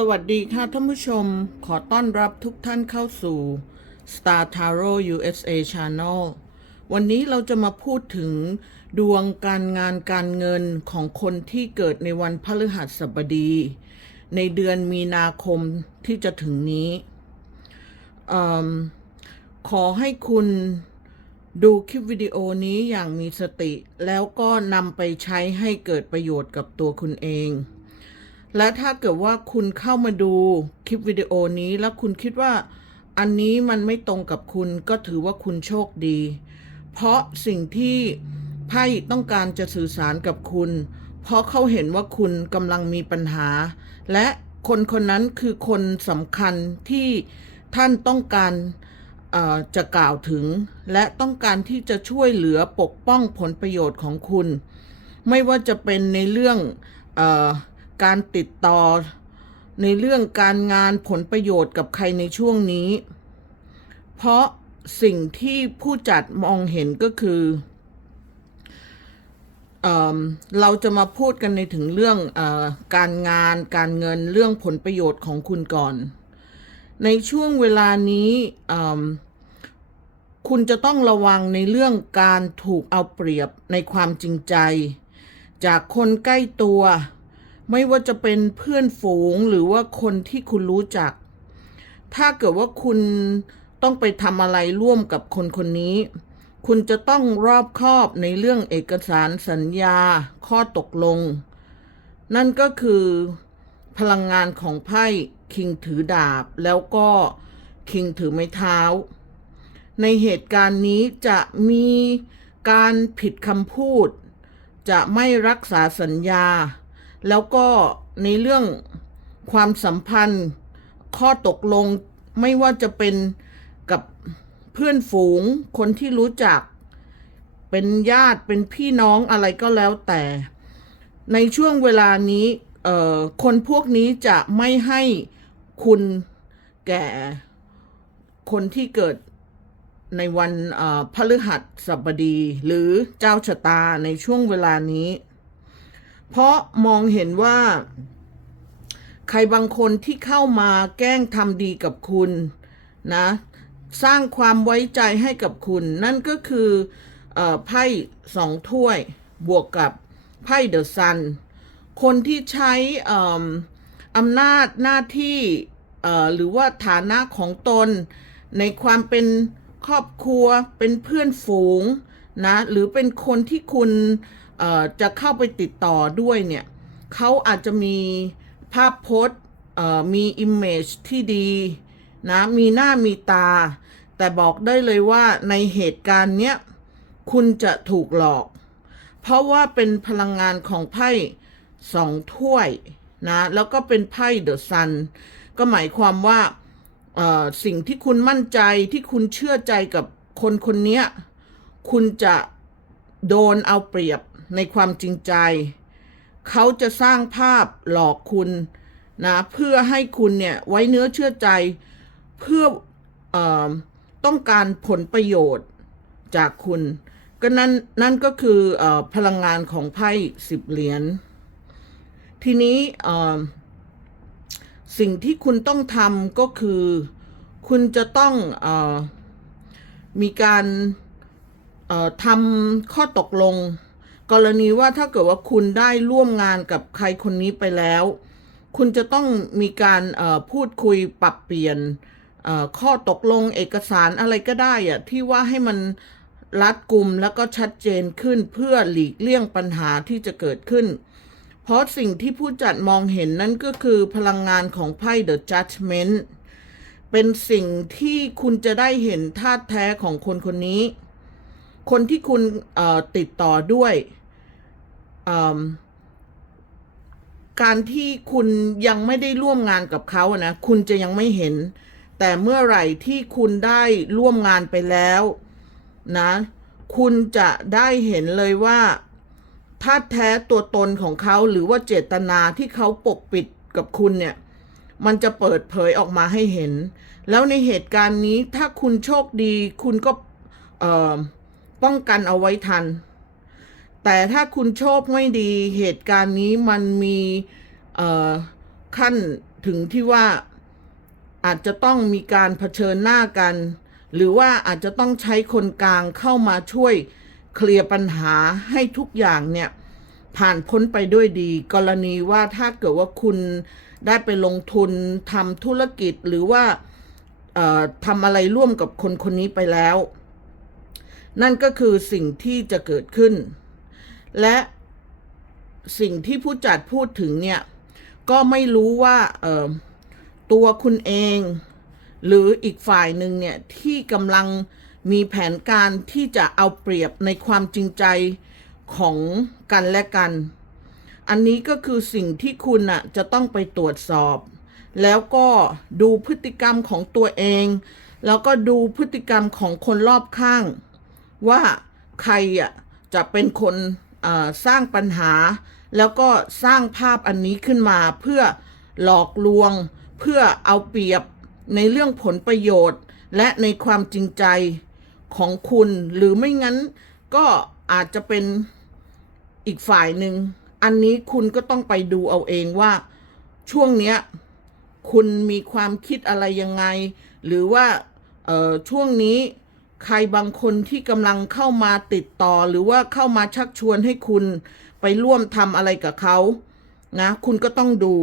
สวัสดีค่ะท่านผู้ชม ขอต้อนรับทุกท่านเข้าสู่ Star Tarot USA Channel วันนี้เราจะมาพูดถึงดวงการงานการเงินของคนที่เกิดในวันพฤหัสบดี ในเดือนมีนาคมที่จะถึงนี้อขอให้คุณดูคลิปวิดีโอนี้อย่างมีสติ แล้วก็นำไปใช้ให้เกิดประโยชน์กับตัวคุณเอง และถ้าเกิดว่าคุณเข้ามาดูคลิปวิดีโอนี้แล้วคุณคิดว่าอันนี้มันไม่ตรงกับคุณก็ถือว่าคุณโชคดี เพราะสิ่งที่ไพ่ต้องการจะสื่อสารกับคุณ เพราะเขาเห็นว่าคุณกำลังมีปัญหา และคนคนนั้นคือคนสำคัญที่ท่านต้องการจะกล่าวถึง และต้องการที่จะช่วยเหลือปกป้องผลประโยชน์ของคุณ ไม่ว่าจะเป็นในเรื่องอ การติดต่อ ในเรื่องการงานผลประโยชน์กับใครในช่วงนี้ เพราะสิ่งที่ผู้จัดมองเห็นก็คือเอเราจะมาพูดกันในถึงเรื่องอการงานการเงินเรื่องผลประโยชน์ของคุณก่อน ในช่วงเวลานี้คุณจะต้องระวังในเรื่องการถูกเอาเปรียบในความจริงใจ จากคนใกล้ตัว ไม่ว่าจะเป็นเพื่อนฝูงหรือว่าคนที่คุณรู้จัก ถ้าเกิดว่าคุณต้องไปทำอะไรร่วมกับคนคนนี้ คุณจะต้องรอบคอบในเรื่องเอกสารสัญญา ข้อตกลง นั่นก็คือพลังงานของไพ่คิงถือดาบ แล้วก็คิงถือไม้เท้า ในเหตุการณ์นี้จะมีการผิดคำพูด จะไม่รักษาสัญญา แล้วก็ในเรื่องความสัมพันธ์ข้อตกลงไม่ว่าจะเป็นกับเพื่อนฝูงคนที่รู้จัก เป็นญาติเป็นพี่น้องอะไรก็แล้วแต่ ในช่วงเวลานี้คนพวกนี้จะไม่ให้คุณแก่คนที่เกิดในวันพฤหัสบดี หรือเจ้าชะตาในช่วงเวลานี้ เพราะมองเห็นว่า ใครบางคนที่เข้ามาแกล้งทำดีกับคุณนะสร้างความไว้ใจให้กับคุณ นั่นก็คืออไพ่สองถ้วยบวกกับไพ่เดอะซัน คนที่ใช้ออำนาจหน้าที่หรือว่าฐานะของตน ในความเป็นครอบครัวเป็นเพื่อนฝูงนะหรือเป็นคนที่คุณ จะเข้าไปติดต่อด้วยเนี่ยเขาอาจจะมีภาพโพสต์มีอิมเมจที่ดีนะมีหน้ามีตา แต่บอกได้เลยว่าในเหตุการณ์เนี้ยคุณจะถูกหลอก เพราะว่าเป็นพลังงานของไพ่สองถ้วยนะแล้วก็เป็นไพ่เดอะซันก็หมายความว่าสิ่งที่คุณมั่นใจที่คุณเชื่อใจกับคนคนเนี้ยคุณจะโดนเอาเปรียบ ในความจริงใจ เขาจะสร้างภาพหลอกคุณนะเพื่อให้คุณเนี่ยไว้เนื้อเชื่อใจ เพื่ออต้องการผลประโยชน์จากคุณ ก็นั่นนั่นก็คืออพลังงานของไพ่สิบเหรียญทีนี้สิ่งที่คุณต้องทำก็คือ คุณจะต้องอมีการทำข้อตกลง กรณีว่าถ้าเกิดว่าคุณได้ร่วมงานกับใครคนนี้ไปแล้ว คุณจะต้องมีการพูดคุยปรับเปลี่ยนข้อตกลงเอกสารอะไรก็ได้อะที่ว่าให้มันรัดกุมแล้วก็ชัดเจนขึ้นเพื่อหลีกเลี่ยงปัญหาที่จะเกิดขึ้น เพราะสิ่งที่ผู้จัดมองเห็นนั่นก็คือพลังงานของไพ่ The Judgment เป็นสิ่งที่คุณจะได้เห็นธาตุแท้ของคนคนนี้ คนที่คุณติดต่อด้วย การที่คุณยังไม่ได้ร่วมงานกับเขาอะนะ คุณจะยังไม่เห็น แต่เมื่อไหร่ที่คุณได้ร่วมงานไปแล้วนะ คุณจะได้เห็นเลยว่าธาแท้ตัวตนของเขาหรือว่าเจตนาที่เขาปกปิดกับคุณเนี่ย มันจะเปิดเผยออกมาให้เห็น แล้วในเหตุการณ์นี้ถ้าคุณโชคดี คุณก็ป้องกันเอาไว้ทัน แต่ถ้าคุณโชคไม่ดีเหตุการณ์นี้มันมีขั้นถึงที่ว่าอาจจะต้องมีการเผชิญหน้ากัน หรือว่าอาจจะต้องใช้คนกลางเข้ามาช่วยเคลียร์ปัญหาให้ทุกอย่างเนี่ยผ่านพ้นไปด้วยดี กรณีว่าถ้าเกิดว่าคุณได้ไปลงทุนทำธุรกิจหรือว่าทำอะไรร่วมกับคนคนนี้ไปแล้ว นั่นก็คือสิ่งที่จะเกิดขึ้น และสิ่งที่ผู้จัดพูดถึงเนี่ย ก็ไม่รู้ว่าเอ่อตัวคุณเอง หรืออีกฝ่ายหนึ่งเนี่ย ที่กำลังมีแผนการที่จะเอาเปรียบในความจริงใจของกันและกัน อันนี้ก็คือสิ่งที่คุณน่ะจะต้องไปตรวจสอบ แล้วก็ดูพฤติกรรมของตัวเอง แล้วก็ดูพฤติกรรมของคนรอบข้าง ว่าใครอะจะเป็นคน สร้างปัญหา แล้วก็สร้างภาพอันนี้ขึ้นมาเพื่อหลอกลวง เพื่อเอาเปรียบในเรื่องผลประโยชน์ และในความจริงใจของคุณ หรือไม่งั้นก็อาจจะเป็นอีกฝ่ายหนึ่ง อันนี้คุณก็ต้องไปดูเอาเองว่าช่วงเนี้ยคุณมีความคิดอะไรยังไง หรือว่าช่วงนี้ ใครบางคนที่กำลังเข้ามาติดต่อหรือว่าเข้ามาชักชวนให้คุณไปร่วมทำอะไรกับเขานะคุณก็ต้องดู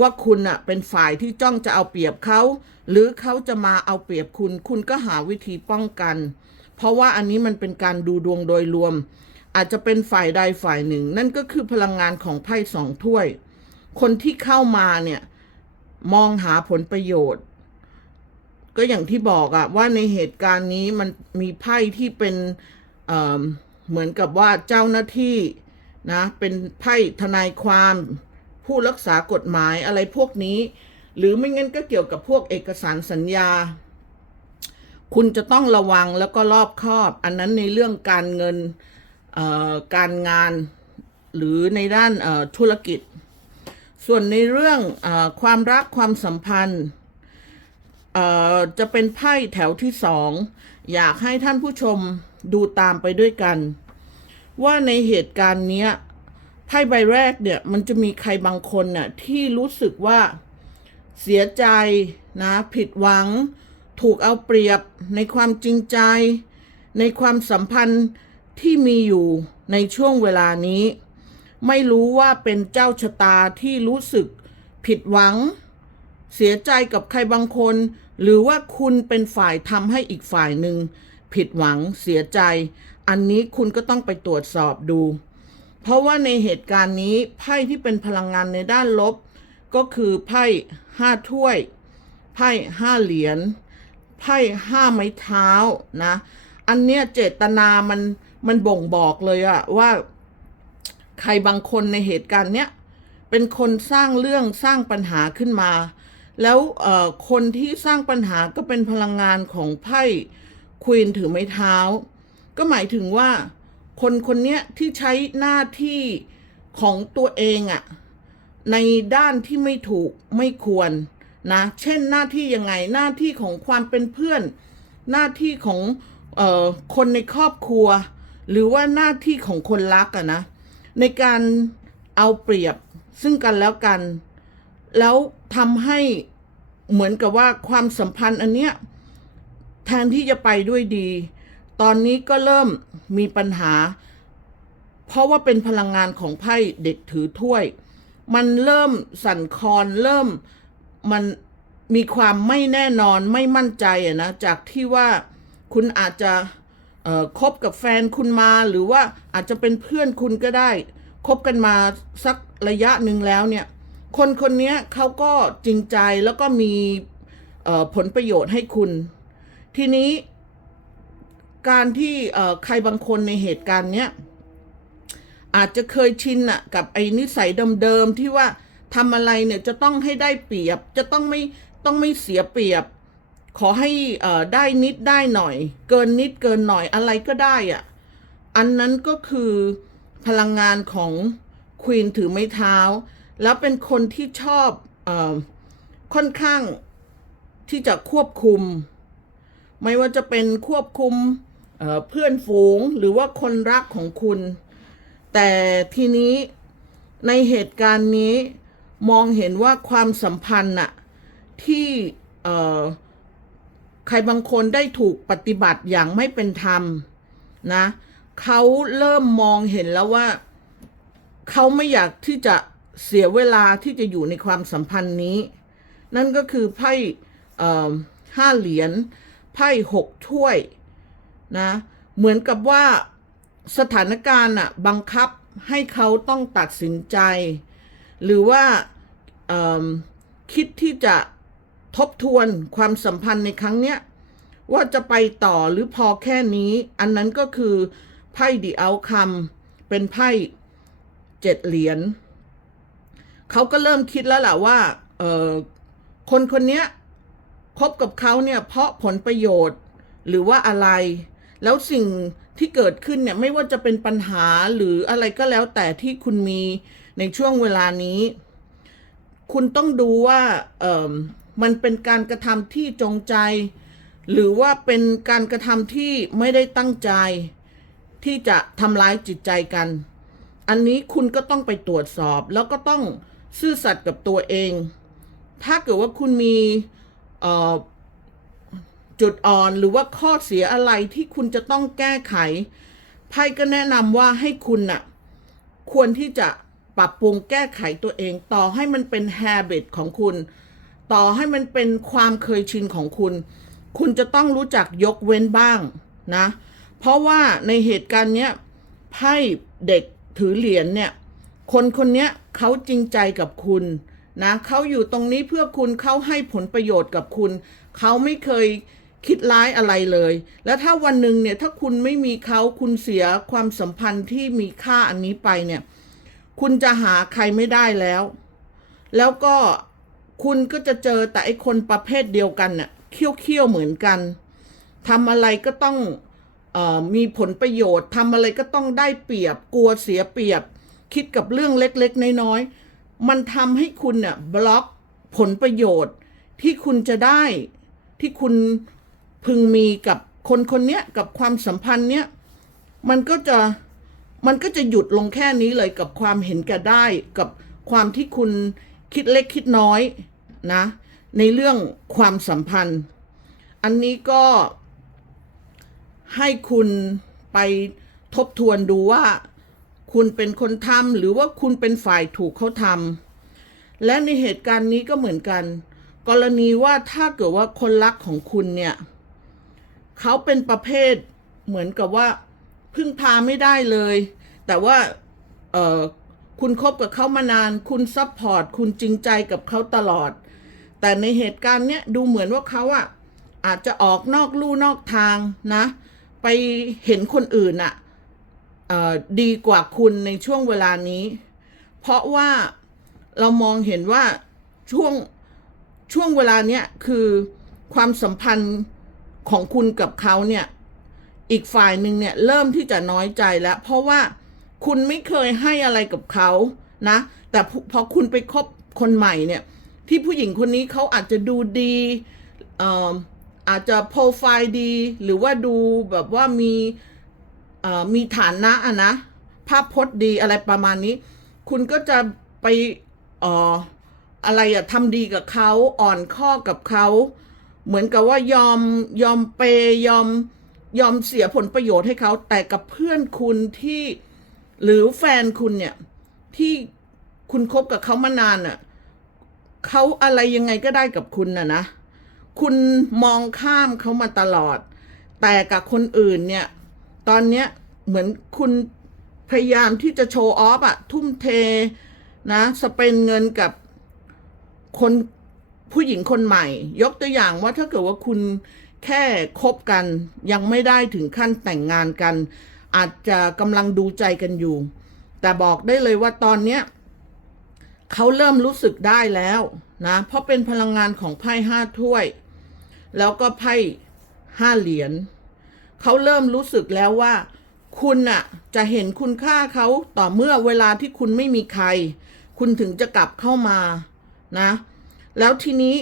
ว่าคุณอะเป็นฝ่ายที่จ้องจะเอาเปรียบเขา หรือเขาจะมาเอาเปรียบคุณ คุณก็หาวิธีป้องกัน เพราะว่าอันนี้มันเป็นการดูดวงโดยรวม อาจจะเป็นฝ่ายใดฝ่ายหนึ่ง นั่นก็คือพลังงานของไพ่สองถ้วย คนที่เข้ามาเนี่ย มองหาผลประโยชน์ ก็อย่างที่บอกอะว่าในเหตุการณ์นี้มันมีไพ่ที่เป็นเอ่อเหมือนกับว่าเจ้าหน้าที่นะเป็นไพ่ทนายความผู้รักษากฎหมายอะไรพวกนี้ หรือไม่งั้นก็เกี่ยวกับพวกเอกสารสัญญา คุณจะต้องระวังแล้วก็รอบคอบ อันนั้นในเรื่องการเงินเอ่อการงานหรือในด้านเอ่อธุรกิจ ส่วนในเรื่องอความรักความสัมพันธ์ เอ่อจะเป็นไพ่แถวที่สองอยากให้ท่านผู้ชมดูตามไปด้วยกัน ว่าในเหตุการณ์เนี้ยไพ่ใบแรกเนี่ยมันจะมีใครบางคนน่ะที่รู้สึกว่าเสียใจนะผิดหวัง ถูกเอาเปรียบในความจริงใจ ในความสัมพันธ์ที่มีอยู่ในช่วงเวลานี้ ไม่รู้ว่าเป็นเจ้าชะตาที่รู้สึกผิดหวัง เสียใจกับใครบางคน หรือว่าคุณเป็นฝ่ายทำให้อีกฝ่ายหนึ่งผิดหวังเสียใจ อันนี้คุณก็ต้องไปตรวจสอบดู เพราะว่าในเหตุการณ์นี้ไพ่ที่เป็นพลังงานในด้านลบ ก็คือไพ่ห้าถ้วย ไพ่ห้าเหรียญไพ่ห้าไม้เท้านะ อันเนี้ยเจตนามันมันบ่งบอกเลยอะว่าใครบางคนในเหตุการณ์เนี้ยเป็นคนสร้างเรื่องสร้างปัญหาขึ้นมา แล้วคนที่สร้างปัญหาก็เป็นพลังงานของไพ่ควีนถือไม้เท้า ก็หมายถึงว่าคนคนเนี้ยที่ใช้หน้าที่ของตัวเองอะในด้านที่ไม่ถูกไม่ควรนะ เช่นหน้าที่ยังไงหน้าที่ของความเป็นเพื่อน หน้าที่ของออคนในครอบครัว หรือว่าหน้าที่ของคนรักอะนะ ในการเอาเปรียบซึ่งกันแล้วกัน แล้วทำให้เหมือนกับว่าความสัมพันธ์อันเนี้ยแทนที่จะไปด้วยดี ตอนนี้ก็เริ่มมีปัญหา เพราะว่าเป็นพลังงานของไพ่เด็กถือถ้วย มันเริ่มสั่นคลอนเริ่มมันมีความไม่แน่นอนไม่มั่นใจอะนะจากที่ว่าคุณอาจจะคบกับแฟนคุณมาหรือว่าอาจจะเป็นเพื่อนคุณก็ได้คบกันมาสักระยะหนึ่งแล้วเนี่ย คนคนนี้เขาก็จริงใจแล้วก็มีผลประโยชน์ให้คุณ ทีนี้การที่ใครบางคนในเหตุการณ์เนี้ยอาจจะเคยชินอะกับไอ้นิสัยเดิมๆที่ว่าทำอะไรเนี่ยจะต้องให้ได้เปรียบ จะต้องไม่ต้องไม่เสียเปรียบ ขอให้ได้นิดได้หน่อย เกินนิดเกินหน่อยอะไรก็ได้อะอันนั้นก็คือพลังงานของควีนถือไม้เท้า แล้วเป็นคนที่ชอบอค่อนข้างที่จะควบคุม ไม่ว่าจะเป็นควบคุมเเพื่อนฝูงหรือว่าคนรักของคุณ แต่ทีนี้ในเหตุการณ์นี้มองเห็นว่าความสัมพันธ์น่ะที่ใครบางคนได้ถูกปฏิบัติอย่างไม่เป็นธรรมนะเขาเริ่มมองเห็นแล้วว่า เขาไม่อยากที่จะ เสียเวลาที่จะอยู่ในความสัมพันธ์นี้ นั่นก็คือไพ่ห้าเหรียญไพ่หกถ้วยนะเหมือนกับว่าสถานการณ์อะบังคับให้เขาต้องตัดสินใจ หรือว่าคิดที่จะทบทวนความสัมพันธ์ในครั้งเนี้ยว่าจะไปต่อหรือพอแค่นี้ อันนั้นก็คือไพ่ดีเอาคำเป็นไพ่เจ็ดเหรียญ เขาก็เริ่มคิดแล้วแหละว่าเออคนคนนี้คบกับเขาเนี่ยเพราะผลประโยชน์หรือว่าอะไร แล้วสิ่งที่เกิดขึ้นเนี่ยไม่ว่าจะเป็นปัญหาหรืออะไรก็แล้วแต่ที่คุณมีในช่วงเวลานี้ คุณต้องดูว่าเออมันเป็นการกระทำที่จงใจ หรือว่าเป็นการกระทำที่ไม่ได้ตั้งใจ ที่จะทำร้ายจิตใจกัน อันนี้คุณก็ต้องไปตรวจสอบแล้วก็ต้อง ซื่อสัตย์กับตัวเอง ถ้าเกิดว่าคุณมีจุดอ่อนหรือว่าข้อเสียอะไรที่คุณจะต้องแก้ไข ไพ่ก็แนะนำว่าให้คุณน่ะ ควรที่จะปรับปรุงแก้ไขตัวเอง ต่อให้มันเป็น habit ของคุณ ต่อให้มันเป็นความเคยชินของคุณ คุณจะต้องรู้จักยกเว้นบ้างนะ เพราะว่าในเหตุการณ์เนี้ยไพ่เด็กถือเหรียญเนี่ย คนคนนี้เขาจริงใจกับคุณนะเขาอยู่ตรงนี้เพื่อคุณเขาให้ผลประโยชน์กับคุณ เขาไม่เคยคิดร้ายอะไรเลย แล้วถ้าวันหนึ่งเนี่ยถ้าคุณไม่มีเขาคุณเสียความสัมพันธ์ที่มีค่าอันนี้ไปเนี่ย คุณจะหาใครไม่ได้แล้ว แล้วก็คุณก็จะเจอแต่ไอ้คนประเภทเดียวกันเน่ะเคี้ยวๆเหมือนกันทำอะไรก็ต้องออมีผลประโยชน์ทำอะไรก็ต้องได้เปรียบกลัวเสียเปรียบ คิดกับเรื่องเล็กๆ น้อยๆ มันทำให้คุณเนี่ยบล็อกผลประโยชน์ที่คุณจะได้ที่คุณพึงมีกับคนคนเนี้ยกับความสัมพันธ์เนี้ยมันก็จะมันก็จะหยุดลงแค่นี้เลยกับความเห็นแก่ได้ กับความที่คุณคิดเล็กคิดน้อยนะ ในเรื่องความสัมพันธ์ อันนี้ก็ให้คุณไปทบทวนดูว่า คุณเป็นคนทำหรือว่าคุณเป็นฝ่ายถูกเขาทำและในเหตุการณ์นี้ก็เหมือนกัน กรณีว่าถ้าเกิดว่าคนรักของคุณเนี่ยเขาเป็นประเภทเหมือนกับว่าพึ่งพาไม่ได้เลย แต่ว่าเออคุณคบกับเขามานาน คุณซัพพอร์ต คุณจริงใจกับเขาตลอด แต่ในเหตุการณ์เนี้ยดูเหมือนว่าเขาอะอาจจะออกนอกลู่นอกทางนะ ไปเห็นคนอื่นอะเอ่อ ดีกว่าคุณในช่วงเวลานี้ เพราะว่าเรามองเห็นว่าช่วงช่วงเวลาเนี้ยคือความสัมพันธ์ของคุณกับเขาเนี่ย อีกฝ่ายหนึ่งเนี่ยเริ่มที่จะน้อยใจแล้ว เพราะว่าคุณไม่เคยให้อะไรกับเขานะ แต่พอคุณไปคบคนใหม่เนี่ย ที่ผู้หญิงคนนี้เขาอาจจะดูดีอาจจะโปรไฟล์ดี หรือว่าดูแบบว่ามี มีฐานะอะนะภาพพจน์ดีอะไรประมาณนี้ คุณก็จะไปอ่ออะไรอะทำดีกับเขาอ่อนข้อกับเขา เหมือนกับว่ายอมยอมเปย์ยอมยอมเสียผลประโยชน์ให้เขาแต่กับเพื่อนคุณที่หรือแฟนคุณเนี่ย ที่คุณคบกับเขามานานน่ะเขาอะไรยังไงก็ได้กับคุณน่ะนะ คุณมองข้ามเขามาตลอด แต่กับคนอื่นเนี่ย ตอนเนี้ยเหมือนคุณพยายามที่จะโชว์ออฟอะทุ่มเทนะสเปนเงินกับคนผู้หญิงคนใหม่ ยกตัวอย่างว่าถ้าเกิดว่าคุณแค่คบกัน ยังไม่ได้ถึงขั้นแต่งงานกัน อาจจะกำลังดูใจกันอยู่ แต่บอกได้เลยว่าตอนเนี้ยเขาเริ่มรู้สึกได้แล้วนะ เพราะเป็นพลังงานของไพ่ห้าถ้วย แล้วก็ไพ่ห้าเหรียญ เขาเริ่มรู้สึกแล้วว่า คุณน่ะ จะเห็นคุณค่าเขาต่อเมื่อเวลาที่คุณไม่มีใคร คุณถึงจะกลับเข้ามานะ แล้วทีนี้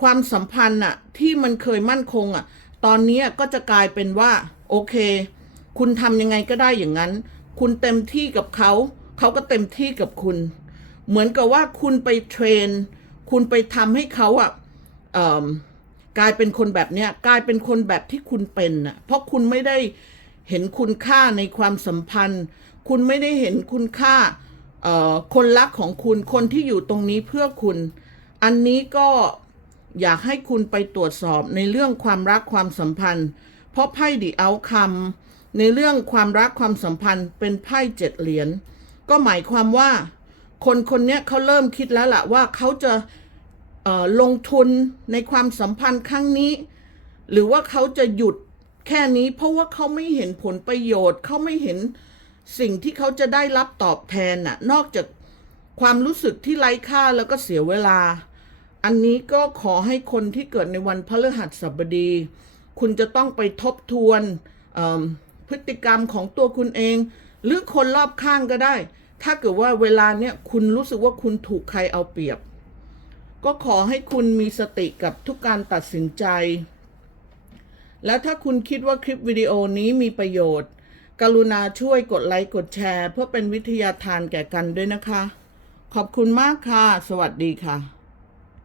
ความสัมพันธ์น่ะ ที่มันเคยมั่นคงอะ ตอนนี้ก็จะกลายเป็นว่า โอเค คุณทำยังไงก็ได้อย่างนั้น คุณเต็มที่กับเขา เขาก็เต็มที่กับคุณ เหมือนกับว่าคุณไปเทรน คุณไปทำให้เขาอะ กลายเป็นคนแบบเนี้ยกลายเป็นคนแบบที่คุณเป็นอะเพราะคุณไม่ได้เห็นคุณค่าในความสัมพันธ์ คุณไม่ได้เห็นคุณค่าคนรักของคุณคนที่อยู่ตรงนี้เพื่อคุณ อันนี้ก็อยากให้คุณไปตรวจสอบในเรื่องความรักความสัมพันธ์ เพราะไพ่ดีเอาคำในเรื่องความรักความสัมพันธ์เป็นไพ่เจ็ดเหรียญก็หมายความว่า คนคนนี้เขาเริ่มคิดแล้วล่ะว่าเขาจะ ลงทุนในความสัมพันธ์ครั้งนี้ หรือว่าเขาจะหยุดแค่นี้ เพราะว่าเขาไม่เห็นผลประโยชน์ เขาไม่เห็นสิ่งที่เขาจะได้รับตอบแทนน่ะ นอกจากความรู้สึกที่ไร้ค่าแล้วก็เสียเวลา อันนี้ก็ขอให้คนที่เกิดในวันพฤหัสบดี คุณจะต้องไปทบทวนพฤติกรรมของตัวคุณเอง หรือคนรอบข้างก็ได้ ถ้าเกิดว่าเวลาเนี้ยคุณรู้สึกว่าคุณถูกใครเอาเปรียบ ก็ขอให้คุณมีสติกับทุกการตัดสินใจ และถ้าคุณคิดว่าคลิปวิดีโอนี้มีประโยชน์ กรุณาช่วยกดไลค์กดแชร์ เพื่อเป็นวิทยาทานแก่กันด้วยนะคะ ขอบคุณมากค่ะ สวัสดีค่ะ